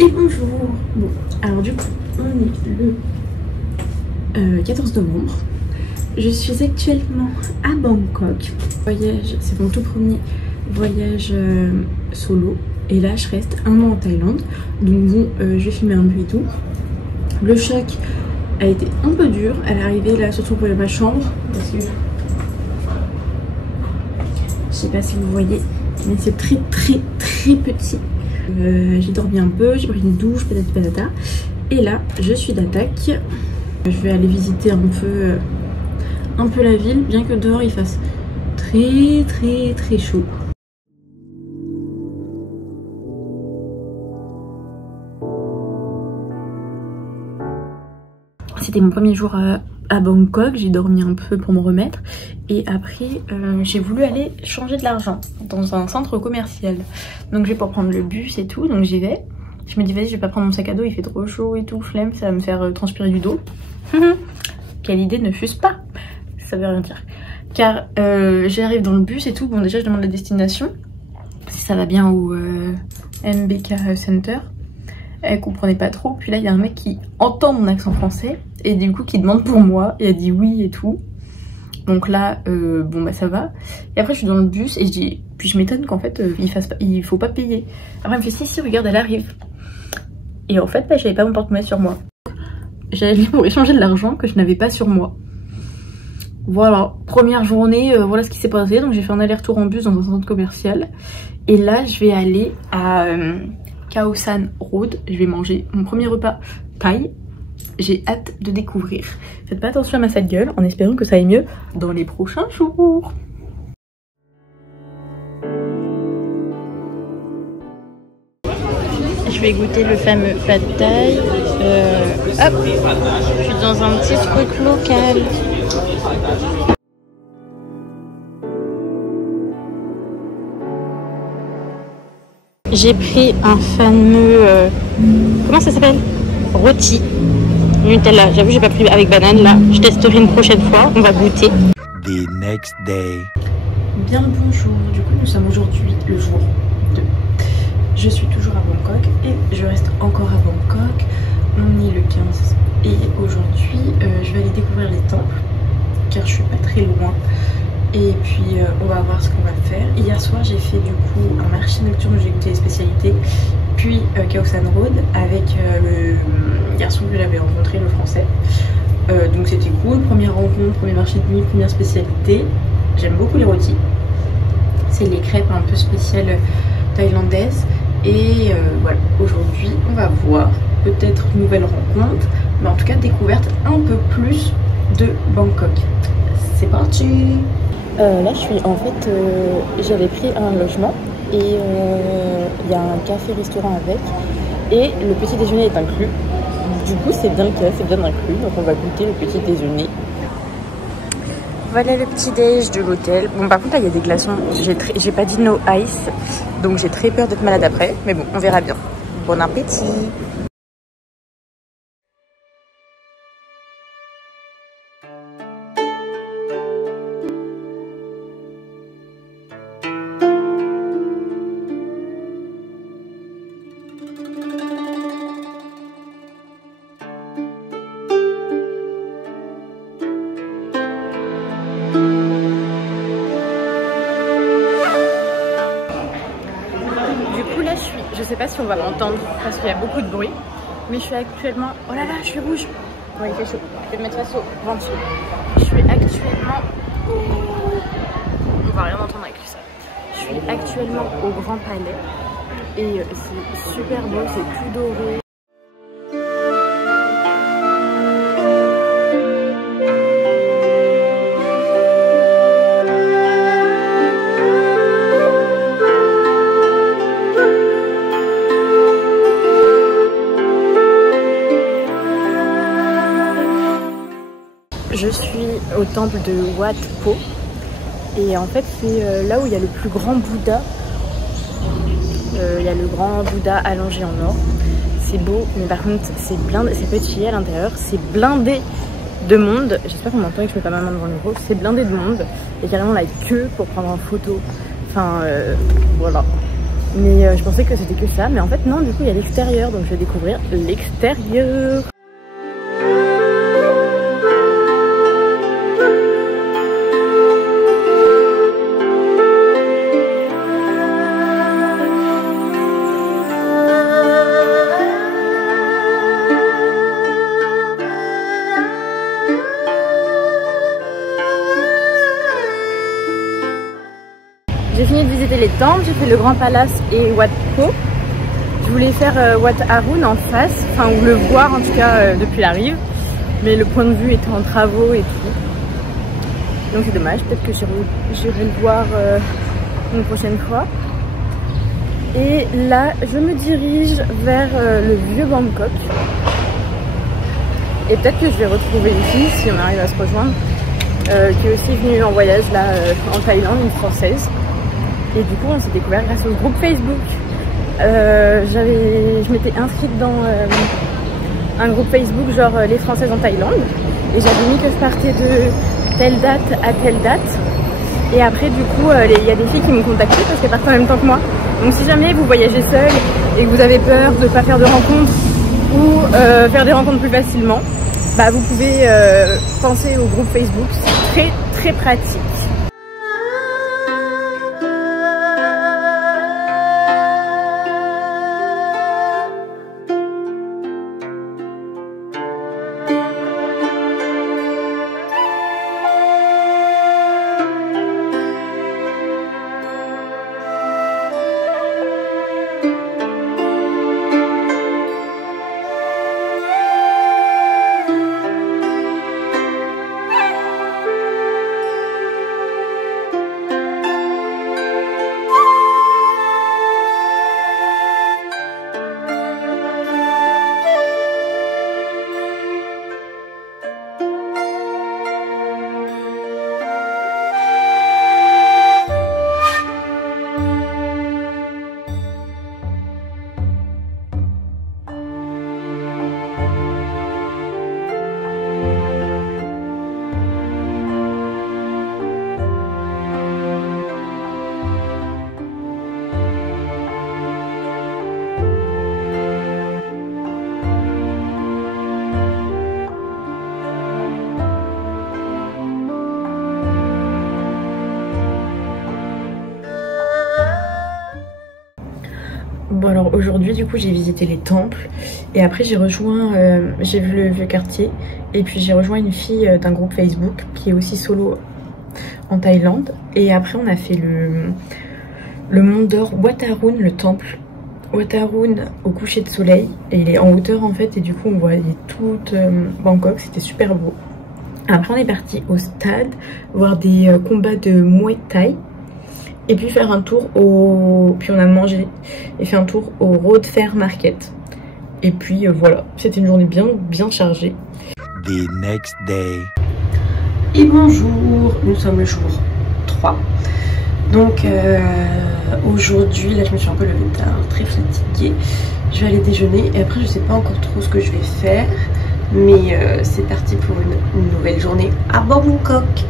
Et bonjour. Bon, alors du coup, on est le 14 novembre. Je suis actuellement à Bangkok. Voyage, c'est mon tout premier voyage solo. Et là, je reste un mois en Thaïlande. Donc bon, je vais filmer un peu et tout. Le choc a été un peu dur à l'arrivée, là, surtout pour ma chambre. Parce que je sais pas si vous voyez, mais c'est très petit. J'ai dormi un peu, j'ai pris une douche, patata. Et là, je suis d'attaque. Je vais aller visiter un peu la ville, bien que dehors il fasse très chaud. C'était mon premier jour à Bangkok, j'ai dormi un peu pour me remettre. Et après, j'ai voulu aller changer de l'argent dans un centre commercial. Donc je vais pour prendre le bus et tout, donc j'y vais. Je me dis vas-y, je vais pas prendre mon sac à dos, il fait trop chaud et tout, flemme, ça va me faire transpirer du dos. Quelle idée, ne fuse pas, ça veut rien dire. Car j'arrive dans le bus et tout, bon déjà je demande la destination, si ça va bien au MBK Center. Elle comprenait pas trop, puis là il y a un mec qui entend mon accent français et du coup qui demande pour moi, et elle dit oui et tout. Donc là, bon bah ça va. Et après je suis dans le bus et je dis, puis je m'étonne qu'en fait il faut pas payer. Après elle me fait si regarde elle arrive. Et en fait bah, j'avais pas mon porte-monnaie sur moi. J'allais pour échanger de l'argent que je n'avais pas sur moi. Voilà, première journée, voilà ce qui s'est passé. Donc j'ai fait un aller-retour en bus dans un centre commercial. Et là je vais aller à Khao San Road. Je vais manger mon premier repas thaï. J'ai hâte de découvrir. Faites pas attention à ma sale gueule en espérant que ça aille mieux dans les prochains jours. Je vais goûter le fameux pad thaï. Hop, je suis dans un petit truc local. J'ai pris un fameux... comment ça s'appelle? Rôti. Nutella. J'avoue, j'ai pas pris avec banane là. Je testerai une prochaine fois. On va goûter. The next day. Bien le bonjour. Du coup, nous sommes aujourd'hui le jour 2. Je suis toujours à Bangkok et je reste encore à Bangkok. On est le 15 et aujourd'hui, je vais aller découvrir les temples car je suis pas très loin. Et puis on va voir ce qu'on va faire. Hier soir j'ai fait du coup un marché nocturne où j'ai goûté les spécialités. Puis Khao San Road avec le garçon que j'avais rencontré, le français. Donc c'était cool, première rencontre, premier marché de nuit, première spécialité. J'aime beaucoup les rôtis. C'est les crêpes un peu spéciales thaïlandaises. Et voilà, aujourd'hui on va voir peut-être une nouvelle rencontre. Mais en tout cas découverte un peu plus de Bangkok. C'est parti. Là je suis en fait, j'avais pris un logement et il y a un café-restaurant avec et le petit déjeuner est inclus. Du coup c'est bien le cas, c'est bien inclus, donc on va goûter le petit déjeuner. Voilà le petit déj de l'hôtel. Bon par contre là il y a des glaçons, j'ai pas dit no ice, donc j'ai très peur d'être malade après, mais bon on verra bien. Bon appétit. Je sais pas si on va m'entendre parce qu'il y a beaucoup de bruit, mais je suis actuellement... Oh là là, je suis rouge. Ouais, il fait chaud. Je vais me mettre face au vent dessous. Je suis actuellement au... On va rien entendre avec ça. Je suis actuellement au Grand Palais et c'est super beau, c'est tout doré. Je suis au temple de Wat Po et en fait c'est là où il y a le plus grand Bouddha. Il y a le grand Bouddha allongé en or. C'est beau, mais par contre c'est blindé, c'est petit à l'intérieur, c'est blindé de monde. J'espère qu'on m'entend et que je mets pas ma main devant le micro. C'est blindé de monde et carrément la queue pour prendre en photo. Enfin voilà. Mais je pensais que c'était que ça, mais en fait non, du coup il y a l'extérieur, donc je vais découvrir l'extérieur. J'ai fini de visiter les temples, j'ai fait le Grand Palace et Wat Po. Je voulais faire Wat Arun en face, enfin ou le voir en tout cas depuis la rive, mais le point de vue était en travaux et tout. Donc c'est dommage, peut-être que j'irai le voir une prochaine fois. Et là, je me dirige vers le vieux Bangkok. Et peut-être que je vais retrouver une fille, si on arrive à se rejoindre, qui est aussi venue en voyage là en Thaïlande, une Française. Et du coup, on s'est découvert grâce au groupe Facebook. Je m'étais inscrite dans un groupe Facebook genre les Françaises en Thaïlande. Et j'avais mis que je partais de telle date à telle date. Et après, du coup, il y a des filles qui m'ont contactée parce qu'elles partent en même temps que moi. Donc si jamais vous voyagez seul et que vous avez peur de ne pas faire de rencontres ou faire des rencontres plus facilement, bah, vous pouvez penser au groupe Facebook. C'est très très pratique. Bon alors aujourd'hui du coup j'ai visité les temples et après j'ai rejoint, j'ai vu le vieux quartier et puis j'ai rejoint une fille d'un groupe Facebook qui est aussi solo en Thaïlande et après on a fait le Mont d'Or Wat Arun, le temple Wat Arun au coucher de soleil et il est en hauteur en fait et du coup on voyait toute Bangkok, c'était super beau. Après on est parti au stade voir des combats de Muay Thai. Et puis faire un tour puis on a mangé et fait un tour au Road Fair Market. Et puis voilà, c'était une journée bien chargée. The next day. Et bonjour, nous sommes le jour 3. Donc aujourd'hui, là je me suis un peu levée tard, très fatiguée. Je vais aller déjeuner et après je sais pas encore trop ce que je vais faire. Mais c'est parti pour une nouvelle journée à Bangkok.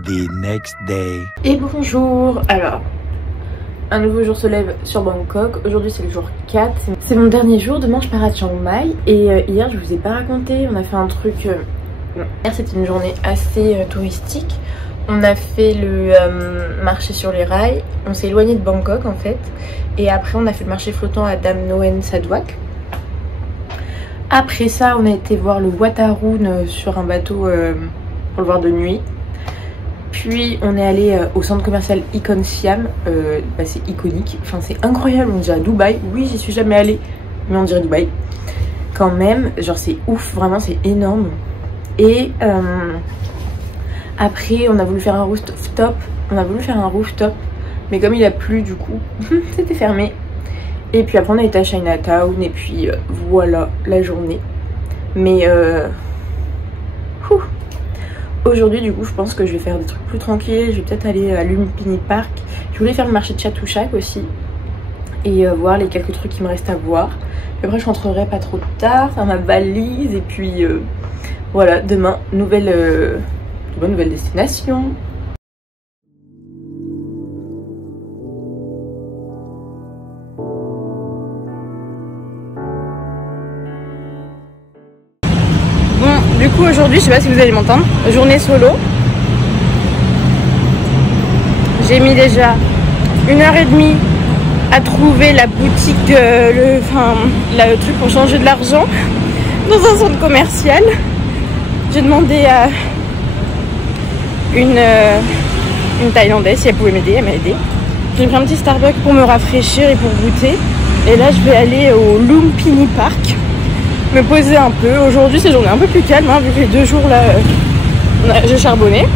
The next day. Et bonjour. Alors, un nouveau jour se lève sur Bangkok. Aujourd'hui c'est le jour 4. C'est mon dernier jour. Demain je pars à Chiang Mai. Et hier je vous ai pas raconté. On a fait un truc... Hier c'était une journée assez touristique. On a fait le marché sur les rails. On s'est éloigné de Bangkok en fait. Et après on a fait le marché flottant à Dam Noen Sadwak. Après ça on a été voir le Wat Arun sur un bateau pour le voir de nuit. Puis on est allé au centre commercial Icon Siam. C'est iconique, enfin c'est incroyable, on dirait Dubaï. Oui, j'y suis jamais allée, mais on dirait Dubaï quand même. Genre c'est ouf, vraiment c'est énorme. Et après on a voulu faire un rooftop. Mais comme il a plu du coup c'était fermé. Et puis après on a été à Chinatown. Et puis voilà la journée. Mais aujourd'hui du coup je pense que je vais faire des trucs plus tranquilles. Je vais peut-être aller à Lumpini Park. Je voulais faire le marché de Chatuchak aussi. Et voir les quelques trucs qui me restent à voir. Puis après je rentrerai pas trop tard, faire ma valise. Et puis voilà, demain nouvelle destination. Du coup aujourd'hui, je sais pas si vous allez m'entendre, journée solo. J'ai mis déjà 1h30 à trouver la boutique, le truc pour changer de l'argent dans un centre commercial. J'ai demandé à une Thaïlandaise si elle pouvait m'aider, elle m'a aidé. J'ai pris un petit Starbucks pour me rafraîchir et pour goûter. Et là je vais aller au Lumpini Park. Me poser un peu. Aujourd'hui c'est une journée un peu plus calme, hein, vu que les 2 jours là j'ai charbonné.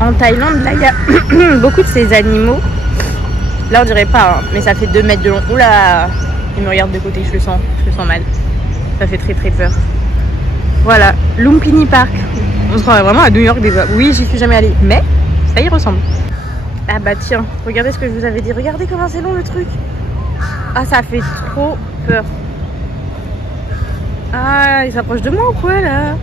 En Thaïlande là il y a beaucoup de ces animaux. Là on dirait pas, hein, mais ça fait 2 mètres de long. Oula, il me regarde de côté, je le sens mal. Ça fait très peur. Voilà, Lumpini Park. On se croirait vraiment à New York des fois. Oui, j'y suis jamais allée, mais ça y ressemble. Ah bah tiens, regardez ce que je vous avais dit. Regardez comment c'est long le truc. Ah, ça fait trop peur. Ah, il s'approche de moi ou quoi là?